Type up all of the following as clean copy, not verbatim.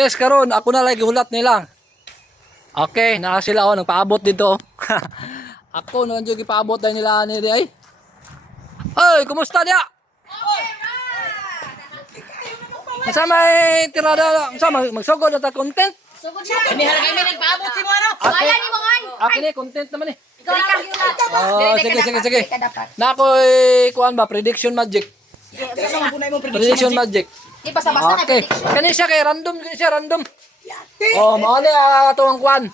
Yes, karon ako na lagi hulat nila. Okay, naa sila nagpaabot dito. Ako na jud gipaabot dahil nila ni ay. Oy, kumusta dia? Sa may tirada, sa magsugod at content. Sugod na. Kami nagpaabot si mo ano? Wala ni mo ngan. Akin ni content naman eh. Ikaw lang yulat. Oh, sige. Na ako kuan ba prediction magic. Prediction magic. Di basta-basta Okay. Kani siya kay random, random. Oh, mao ni ato ang kuan.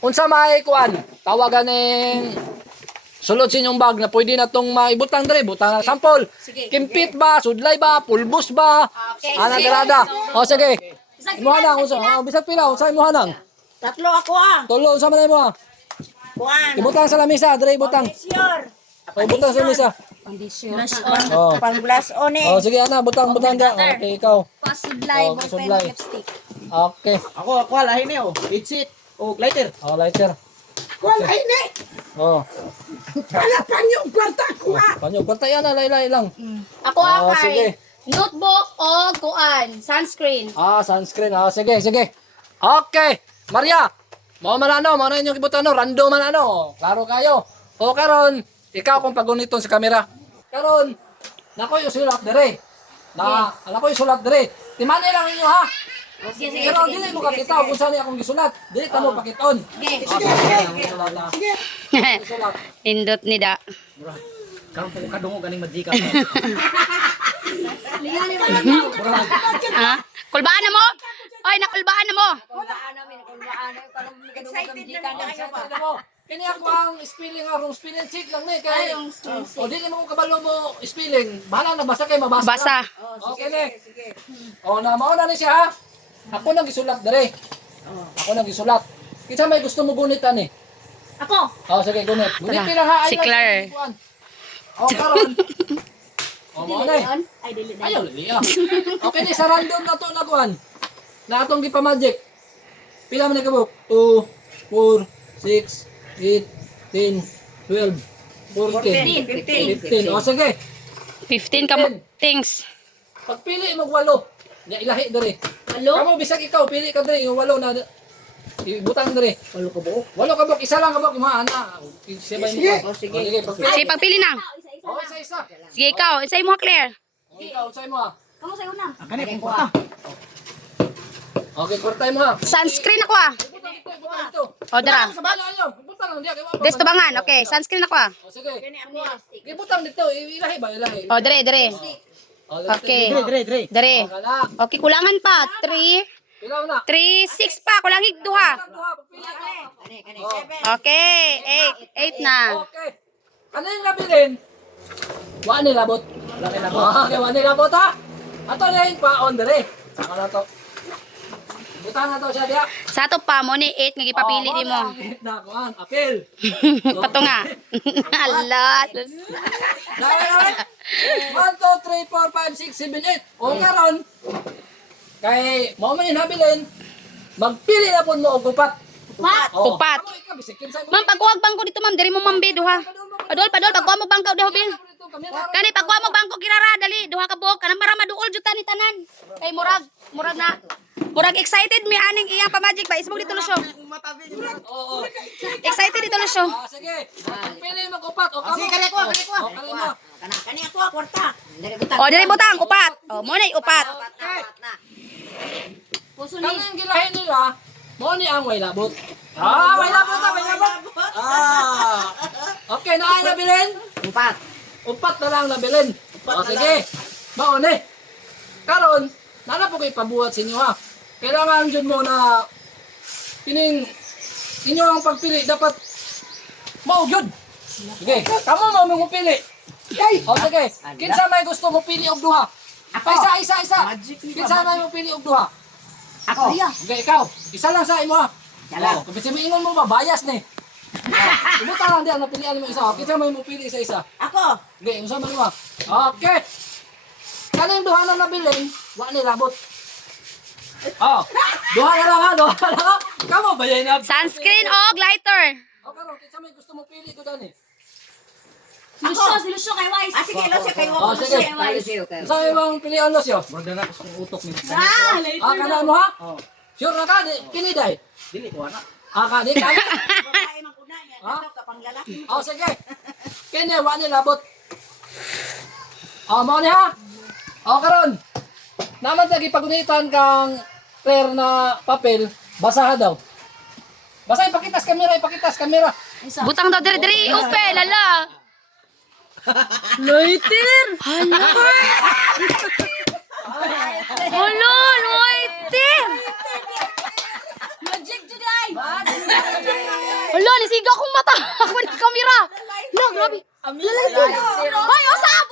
Unsa may kuan? Tawagan ning sulod sa inyong bag na pwede na tong maibutang dire, butang na sample. Kimpit ba, sudlay ba, pulbos ba? Okay, Ana sige. tirada. Oh, sige. Imuha nang unsa? Oh, bisag pila, unsa imuha nang? Tatlo ako ah. Tulo unsa man imo? Kuan. Ibutang sa lamesa, dire ibutang. Sure. Oh, ibutang sa lamesa. Blush on. Oh. Pang blush on eh. Oh, sige ana, butang dia. Okay, ikaw. Pasudlay, Oh, ballpen, pasudlay. lipstick. Okay. Ako lahi ni oh. Headset. Oh, lighter. Oh, lighter. Wala ini. Oh. Wala pa niyo kwarta ko ah. Panyo, patay na laylay lang. Ako Oh, sige. notebook o kuan, sunscreen. Sunscreen. Sige. Okay. Maria, mao man ano inyong ibutan random man ano. Klaro kayo. O karon, ikaw kung paguniton sa kamera. Karon, nakoy usulat dire. Nakoy sulat dire. Timani lang inyo ha. Sige. Pero dili mo kakita kung saan akong gisulat. Dili ta mo pakiton. Sige. Sulat. Indot ni da. Karon po kadungog ganing madika. Ha? Kulbaan na mo? Oy, nakulbaan na mo. Excited na kayo ba? Kini ako ang spelling arong spelling check lang ni kay. O dili mo ko kabalo mo spelling. Bahala na basta kay mabasa. Basa. Okay ni. O na mao na ni siya ha. Ako nang gisulat dere. Ako nang gisulat. Kinsa may gusto mo gunitan ni? Ako. O sige gunit. Gunit lang ha. Si Claire. O karon. O mao na. Ay, dili na. Ayaw lili ah. Okay ni sa random na to na kuan. Na atong gipa-magic. Pila man kabuk? 2 4 6 8 10 12 14 15. O sige. 15 ka mo things. Pagpili mo walo. Ya ilahi dere. Walo? Kamo bisag ikaw pili ka dere yung walo na ibutang dere. Walo ka buok. Walo ka bok isa lang ka bok yung mga ana. Sabay mo. Sige. Sige pagpili. Sige, pagpili na. O isa. Sige, ikaw. Isay mo, Claire. O ikaw say mo ah. Kamu sa'yo na. Kani po kwarta. Okay, kurtay mo ha. Sunscreen ako ah. Ibutang dito. O, dara. Sa bala ayo. Ibutang lang diya. Des tubangan. Okay, sunscreen ako ah. O sige. Ibutang dito. Ilahi ba ilahi? O, dire. O, Okay. Dire. Dire. Kala. Okay, kulangan pa. 3, Ilaw na. 3, 6 pa. Kulangig 2 ha. Okay, 8 na. Okay. Ano yung nabilin? Wala nilabot. Okay, wala nilabot ha. Ato na yung paon dali. Saka na to. Butang na to siya diya. Sa to pa mo ni 8 nga gipapili di mo. Na kuan, apel. Pato nga. Alat. Dahil 1, 2, 3, 4, 5, 6, 7, 8. O karon. Kay mo man yung nabilin. Magpili na po mo og upat. O, Upat. amo ikaw, bisig kinsa mo. Ma'am, pagkuwag bangko dito, ma'am. Diri mo mambi duha. Padol, pagkuha mo bangko diho bil. Kani pagkuha mo bangko kirara dali duha ka buok kanang para maduol jud ni tanan. Kay murag na. Murag excited mi aning iyang pamagic ba ismog dito lusyo. Oo. Excited dito lusyo. Sige. Magpili mo og upat. O kamo. Sige, kani ako. O kani mo. Kani ako, kwarta. O diri butang upat. O mo nay upat. Okay. Kanang gilahin nila, mo ni ang way labot. Way labot. Okay, na ay nabilin? Upat na lang nabilin. Sige. Mao ni. Karon, nana po ko'y pabuhat sa inyo ha. Kailangan dyan mo na inyo ang pagpili dapat mao gyud. Sige, kamo mo pili. O sige, kinsa may gusto mo pili og duha? Isa. Kinsa may mo pili og duha? Ako. Okay, ikaw. Isa lang sa imo ha. Oh, kasi may ingon mo ba, bias ni. Ibuta lang diyan, napilian mo isa. Kinsa may mo pili isa-isa. Ako. Okay, unsa man mo? Okay. Kaning duha na nabilin, wa ni labot. Oh, duha na lang ha, duha na lang ha. Kamo ba yan? Sunscreen o lighter. O karon, kinsa may gusto mo pili ko dani? Si Lucio kay Wise. Sige, Lucio kay Oh, sige. Wise. Unsa imong pilian lo siyo? Murag na ako sa utok ni. Ah, Kana mo ha? Sure na ka, kini day. Dili ko ana. Ka, di ka. Ha? Oh, sige. Kini, wa ni labot. Oh, mo ni ha. Oh, karon. Naman lagi pagunitan kang clear na papel, basaha daw. Basa, ipakitas kamera. Butang daw diri open ala. Lighter. Hala. Hala, lighter. Magic today. Hala, nisiga akong mata. Ako ni kamera. Hala, grabe. Ay, usab.